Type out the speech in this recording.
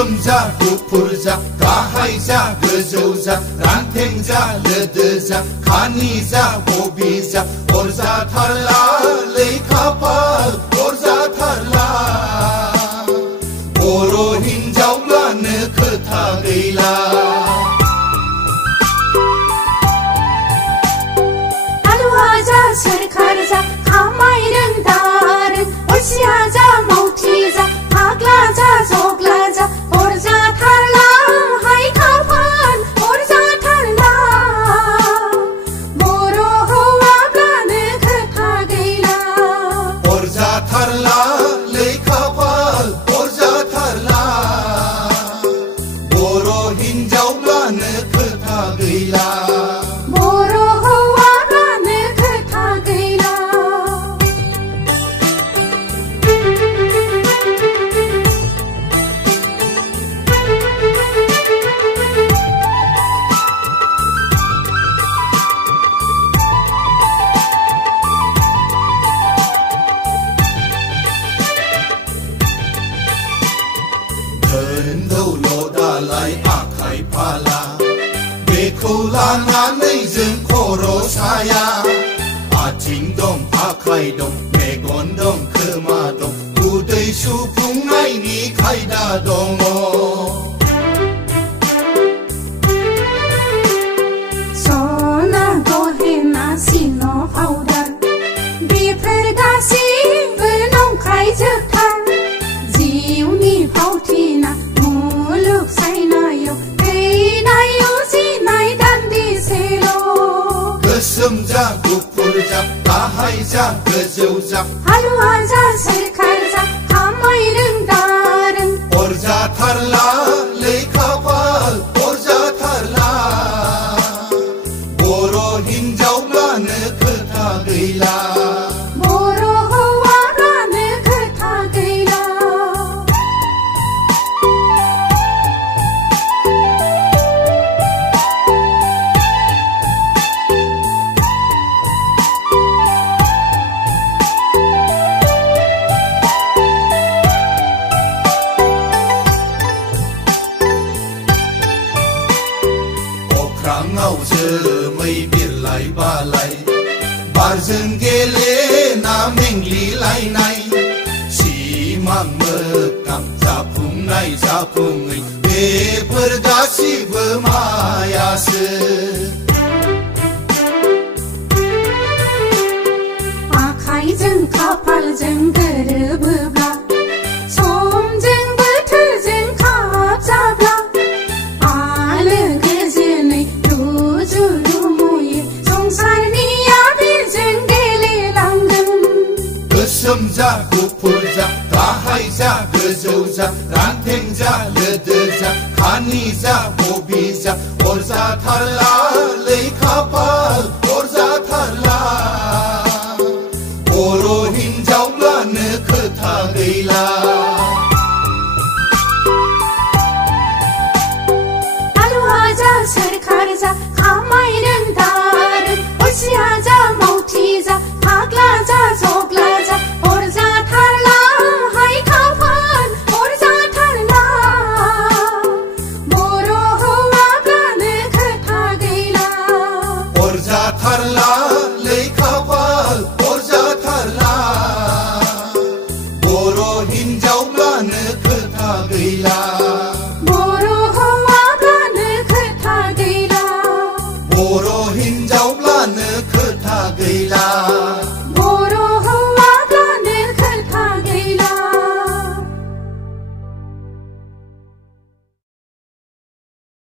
गोसोम जा गुफुर जा गाहाय जा गोजौ जा रान्थें जा लोदो जा खानि जा बबि जा अरजाथारला लै खाफाल अरजाथारला बर' हिनजावब्लानो खोथा गैला हालुवा जा सोरखार जा खामायरों दारों अलसिया जा मावथि जा फाग्ला जा जग्ला जा अरजाथारला हाय खाफाल अरजाथारला बर' हौवाब्लानो खोथा गैला अरजाथारला लै खाफाल अरजाथारला बर' हिनजावब्लानो खोथा गैला बर' हौवाब्लानो खोथा गैला धोन दौलतालाय आखाइ फाला बेखौ लानानै जों खर' साया आथिं दं आखाइ दं मेगन दं खोमा दं उदै सुफुंनायनि खायदा दङ सना गहेना सिन' पाउडार बेफोर गासैबो नंखाय जोबथार जिउनि फावथिना मुलुग सायनायाव थैनाय उजिनाय दान्दिसेल' गोसोम जा गुफुर जा गाहाय जा गोजौ जा हालुवा जा सोरखार जा खामायरों दारों अरजाथारला लै खाफाल अरजाथारला बर' हिनजावब्लानो खोथा गैला बर' हौवाब्लानो खोथा गैला अख्राङाव जोमै बिरलाय बालाय बारजों गेलेना मेंग्लिलायनाय सिमां मोगथां जाफुंनाय जाफुङै बेफोर गासिबो मायासो आखाइजों खाफालजों गोरोबोब्ला समजों बोथोरजों खाबजाब्ला आलो गोजोनै रुजु रुमुयै संसारनि आबिरजों गेलेलांगोन गोसोम जा गुफुर जा गाहाय जा गोजौ जा रान्थें जा लोदो जा खानि जा बबि जा अरजाथारला लै